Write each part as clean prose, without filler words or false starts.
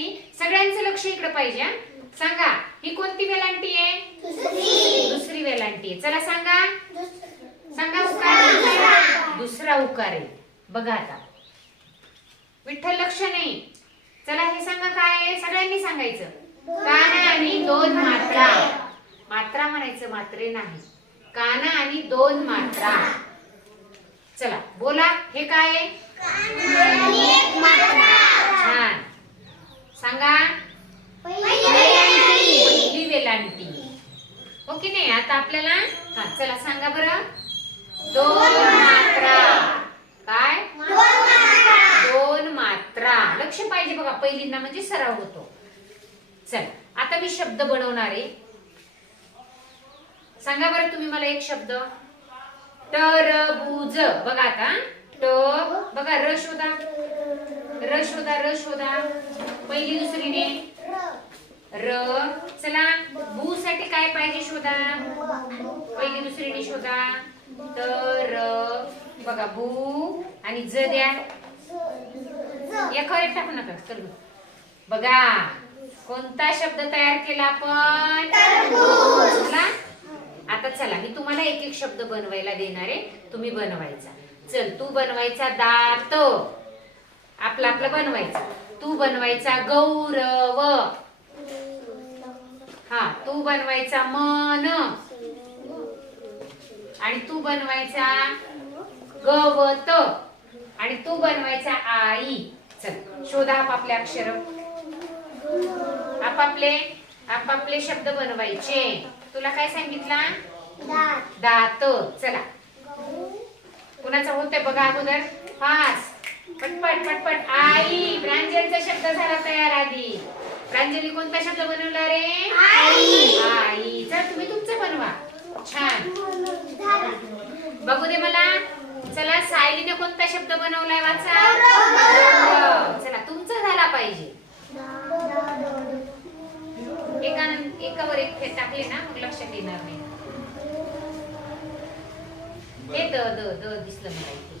झाली, सगळ्यांचं लक्ष इकडे पाहिजे. सांगा ही कोणती वेलांटी आहे? दुसरी वेलांटी आहे. चला सांगा, सांगा उकार. दुसरा उकार आहे. बघा आता विठ्ठल लक्ष नाही. चला हे सांगा काय आहे, सगळ्यांनी सांगायचं. काना आणि दोन मात्रा. मात्रा म्हणायचं, मात्रे नाही. काना आणि दोन मात्रा. चला बोला हे काय आहे? छान. सांगा पहिली वेलांटी. हो की नाही? आता आपल्याला चला सांगा बरं. दोन मात्रा. काय? दोन मात्रा. लक्ष पाहिजे बघा, पहिलींना म्हणजे सराव होतो. चला आता मी शब्द बनवणार आहे. सांगा बरं तुम्ही मला एक शब्द. टरबूज. बघा आता ट बघा, र शोधा, र शोधा, र शोधा. पहिली दुसरीने र. चला बू साठी काय पाहिजे शोधा. पहिली दुसरीने शोधा. तर बघा बू आणि ज द्या. एकावर एक टाकू नका. चल बघा कोणता शब्द तयार केला आपण? चला आता चला मी तुम्हाला एक एक शब्द बनवायला देणार आहे, तुम्ही बनवायचा. चल तू बनवायचा दात. आपला आपला बनवायचा. तू बनवायचा गौरव. तू बनवायचा मन. आणि तू बनवायचा गवत. आणि तू बनवायचा आई. चल शोधा आपापले अक्षर. आपापले शब्द बनवायचे. तुला काय सांगितला? दात. चला कुणाचा होतंय बघा अगोदर. फास्ट पटपट पटपट. आई. प्रांजलचा शब्द झाला तयार आधी. प्रांजली कोणता शब्द बनवला रे? आई. चल तुम्ही तुमचं बनवा. छान. बघू दे मला. चला सायलीने कोणता शब्द बनवलाय वाचा. चला तुमचं झाला पाहिजे. एकावर एक फेर टाकले ना मग लक्षात येणार नाही. हे द द द दिसलं मला इथे.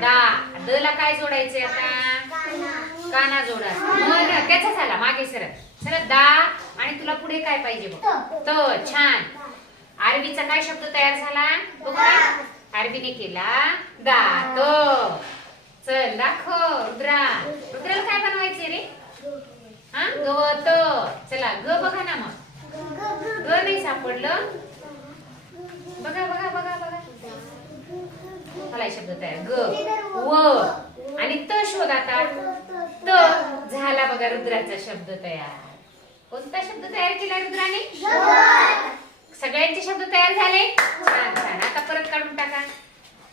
दा. द ला काय जोडायचंय आता? काना जोडा. बरं त्याचा झाला. मागे सरळ सरळ. दा आणि तुला पुढे काय पाहिजे बघ. त. छान. आरबीचा काय शब्द तयार झाला बघा. आरबीने केला दात. चल दाखव रुद्रा. रुद्राला काय बनवायचे रे? गवत. चला ग बघा ना मग. ग नाही सापडलं. बघा बघा बघा बघा. मला शब्द तयार. ग व आणि त शोध आता. त झाला बघा रुद्राचा शब्द तयार. कोणता शब्द तयार केला रुद्राने? सगळ्यांचे शब्द तयार झाले. छान छान. आता परत काढून टाका.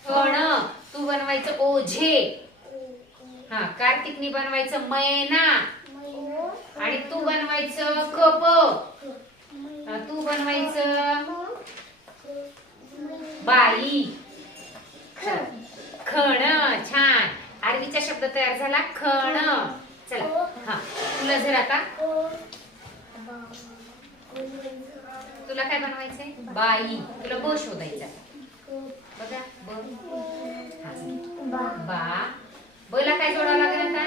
पण तू बनवायचं ओझे. कार्तिकनी बनवायचं मैना. आणि तू बनवायचं कप. तू बनवायचं बाई. खण. छान. आरवीचा शब्द तयार झाला खण. चला तुला जर आता तुला काय बनवायचंय? बाई. तुला ब शोधायचा. बघा बा. बला काय जोडावं लागेल आता?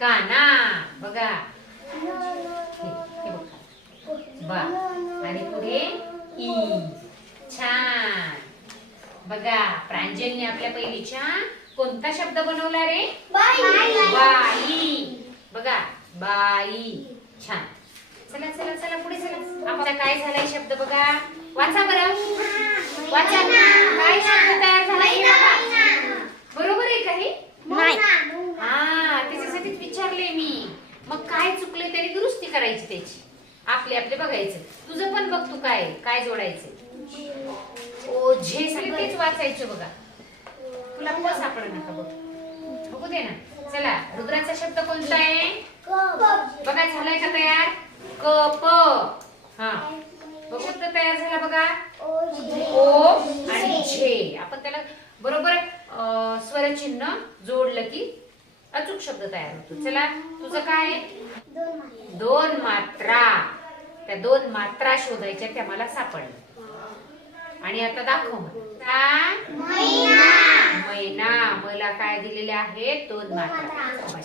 काना. बघा बा आणि पुढे ई. छान. बघा प्रांजलने आपल्या पहिलीच्या कोणता शब्द बनवला रे? बाई. बघा बाई. छान. चला चला चला पुढे चला. आपला काय झालाय शब्द बघा. वाचा बरं. वाचा. काय शब्द तयार झाला? बरोबर आहे का हे? त्याच्यासाठीच विचारले मी. मग काय चुकले तरी दुरुस्ती करायची त्याची. आपले आपले बघायचं. तुझं पण बघ तू काय काय जोडायचं. ओझे तेच वाचायचं बघा. तुला प सापड नका बघ. बघू दे ना. चला रुद्राचा शब्द कोणता आहे? बघा झालाय का तयार? कप. बघू तर तयार झाला बघा. ओ आणि झे. आपण त्याला बरोबर स्वरचिन्ह जोडलं की अचूक शब्द तयार होतो. चला तुझं काय? दोन मात्रा. त्या दोन मात्रा शोधायच्या. त्या मला सापडल्या. आणि आता दाखव मैना. मैना. मला काय दिलेले आहेत? दोन मात्रा.